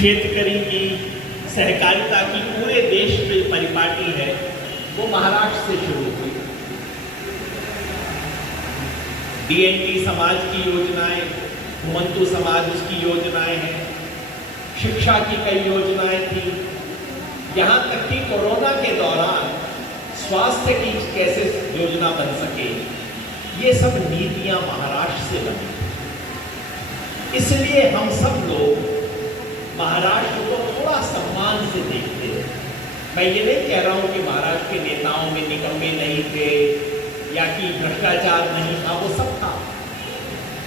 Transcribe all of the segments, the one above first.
शेतकरी की, सहकारिता की पूरे देश में परिपाटी है, वो महाराष्ट्र से शुरू हुई। डीएनटी समाज की योजनाएं, घुमंतु समाज उसकी योजनाएं हैं, शिक्षा की कई योजनाएं थी। यहाँ तक कि कोरोना के दौरान स्वास्थ्य की कैसे योजना बन सके, ये सब नीतियां महाराष्ट्र से बनी। इसलिए हम सब लोग महाराष्ट्र को थोड़ा सम्मान से देखते हैं। मैं ये नहीं कह रहा हूं कि महाराष्ट्र के नेताओं में निकम्मे नहीं थे या कि भ्रष्टाचार नहीं था, वो सब था,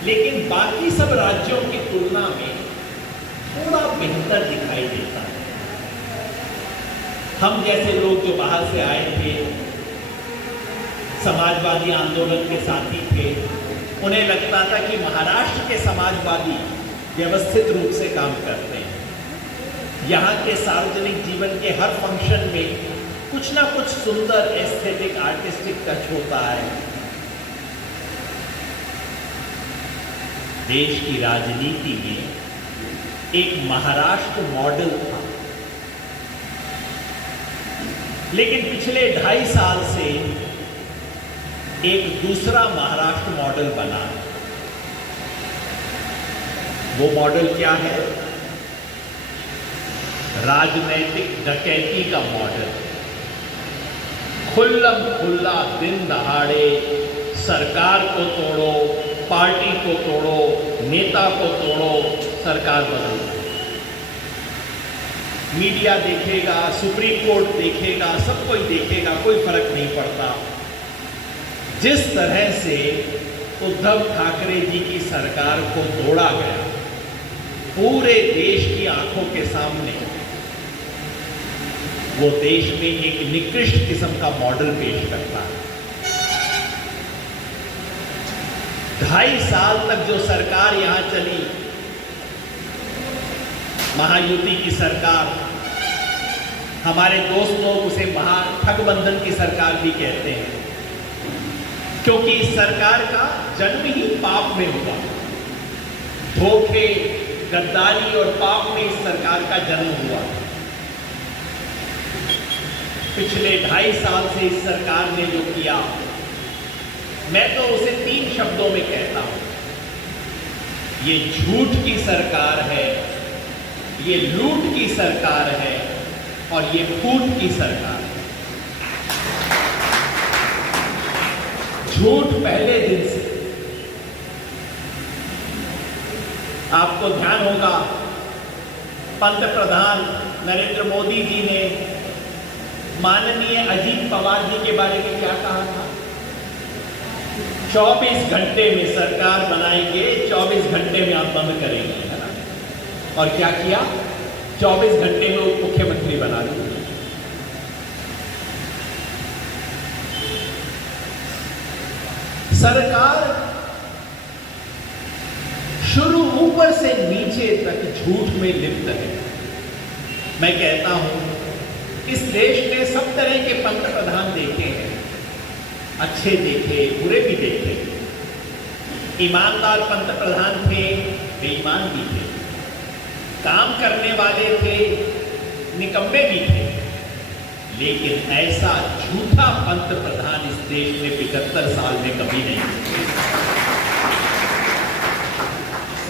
लेकिन बाकी सब राज्यों की तुलना में थोड़ा बेहतर दिखाई देता है। हम जैसे लोग जो बाहर से आए थे, समाजवादी आंदोलन के साथी थे, उन्हें लगता था कि महाराष्ट्र के समाजवादी व्यवस्थित रूप से काम करते हैं। यहाँ के सार्वजनिक जीवन के हर फंक्शन में कुछ ना कुछ सुंदर एस्थेटिक आर्टिस्टिक टच होता है। देश की राजनीति में एक महाराष्ट्र मॉडल था, लेकिन पिछले 2.5 साल से एक दूसरा महाराष्ट्र मॉडल बना। वो मॉडल क्या है? राजनैतिक डकैती का मॉडल। खुल्लम खुल्ला दिन दहाड़े सरकार को तोड़ो, पार्टी को तोड़ो, नेता को तोड़ो, सरकार बदलो। मीडिया देखेगा, सुप्रीम कोर्ट देखेगा, सब कोई देखेगा, कोई फर्क नहीं पड़ता। जिस तरह से उद्धव ठाकरे जी की सरकार को तोड़ा गया, पूरे देश की आंखों के सामने वो देश में एक निकृष्ट किस्म का मॉडल पेश करता है। 2.5 साल तक जो सरकार यहां चली, महायुति की सरकार, हमारे दोस्त लोग उसे महाठगबंधन की सरकार भी कहते हैं, क्योंकि इस सरकार का जन्म ही पाप में हुआ। धोखे, गद्दारी और पाप में इस सरकार का जन्म हुआ। पिछले 2.5 साल से इस सरकार ने जो किया, मैं तो उसे 3 शब्दों में कहता हूं। ये झूठ की सरकार है, ये लूट की सरकार है और ये फूट की सरकार है। झूठ पहले दिन से। आपको ध्यान होगा, पंत प्रधान नरेंद्र मोदी जी ने माननीय अजीत पवार जी के बारे में क्या कहा था? 24 घंटे में सरकार बनाएंगे, 24 घंटे में आप बंद करेंगे, है ना? और क्या किया? 24 घंटे में उप मुख्यमंत्री बना दिए। सरकार शुरू ऊपर से नीचे तक झूठ में लिप्त है। मैं कहता हूं, इस देश ने सब तरह के पंत प्रधान देखे हैं, अच्छे देखे, बुरे भी देखे। ईमानदार पंत प्रधान थे, बेईमान भी थे, काम करने वाले थे, निकम्मे भी थे, लेकिन ऐसा झूठा पंत प्रधान इस देश में 75 साल में कभी नहीं हुआ।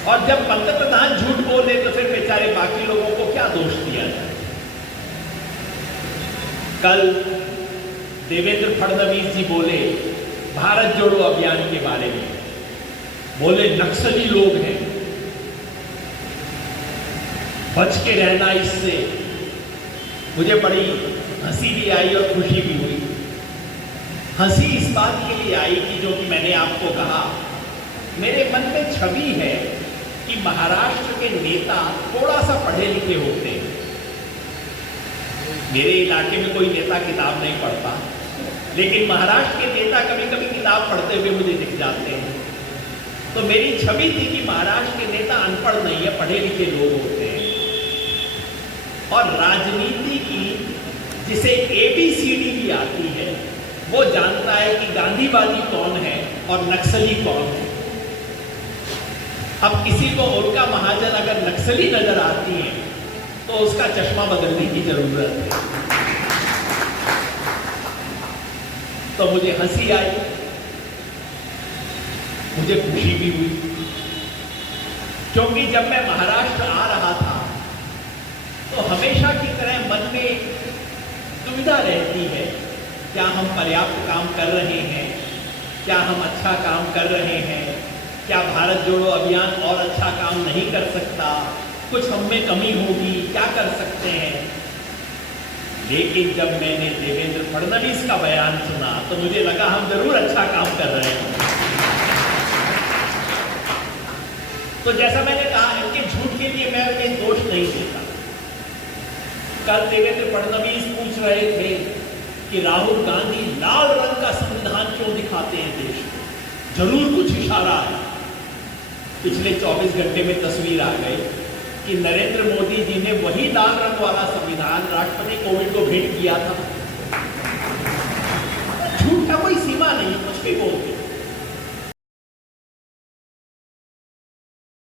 और जब पंत प्रधान झूठ बोले तो फिर बेचारे बाकी लोगों को क्या दोष दिया जाए? कल देवेंद्र फडणवीस जी बोले भारत जोड़ो अभियान के बारे में, बोले नक्सली लोग हैं, बच के रहना इससे। मुझे बड़ी हंसी भी आई और खुशी भी हुई। हंसी इस बात के लिए आई कि जो कि मैंने आपको कहा, मेरे मन में छवि है कि महाराष्ट्र के नेता थोड़ा सा पढ़े लिखे होते हैं। मेरे इलाके में कोई नेता किताब नहीं पढ़ता, लेकिन महाराष्ट्र के नेता कभी कभी किताब पढ़ते हुए मुझे दिख जाते हैं। तो मेरी छवि थी कि महाराष्ट्र के नेता अनपढ़ नहीं है, पढ़े लिखे लोग होते हैं। और राजनीति की जिसे ABCD भी आती है, वो जानता है कि गांधीवादी कौन है और नक्सली कौन है। अब किसी को उनका महाजन अगर नक्सली नजर आती है तो उसका चश्मा बदलने की जरूरत है। तो मुझे हंसी आई, मुझे खुशी भी हुई, क्योंकि जब मैं महाराष्ट्र आ रहा था तो हमेशा की तरह मन में दुविधा रहती है, क्या हम पर्याप्त काम कर रहे हैं, क्या हम अच्छा काम कर रहे हैं, क्या भारत जोड़ो अभियान और अच्छा काम नहीं कर सकता, कुछ हम में कमी होगी, क्या कर सकते हैं। लेकिन जब मैंने देवेंद्र फडणवीस का बयान सुना तो मुझे लगा हम जरूर अच्छा काम कर रहे हैं। तो जैसा मैंने कहा, इनके झूठ के लिए मैं उन्हें दोष नहीं देता। कल देवेंद्र फडणवीस पूछ रहे थे कि राहुल गांधी लाल रंग का संविधान क्यों दिखाते हैं देश को, जरूर कुछ इशारा है। पिछले 24 घंटे में तस्वीर आ गई कि नरेंद्र मोदी जी ने वही लाल रंग वाला संविधान राष्ट्रपति कोविंद को भेंट किया था। झूठ का कोई सीमा नहीं, कुछ भी बोल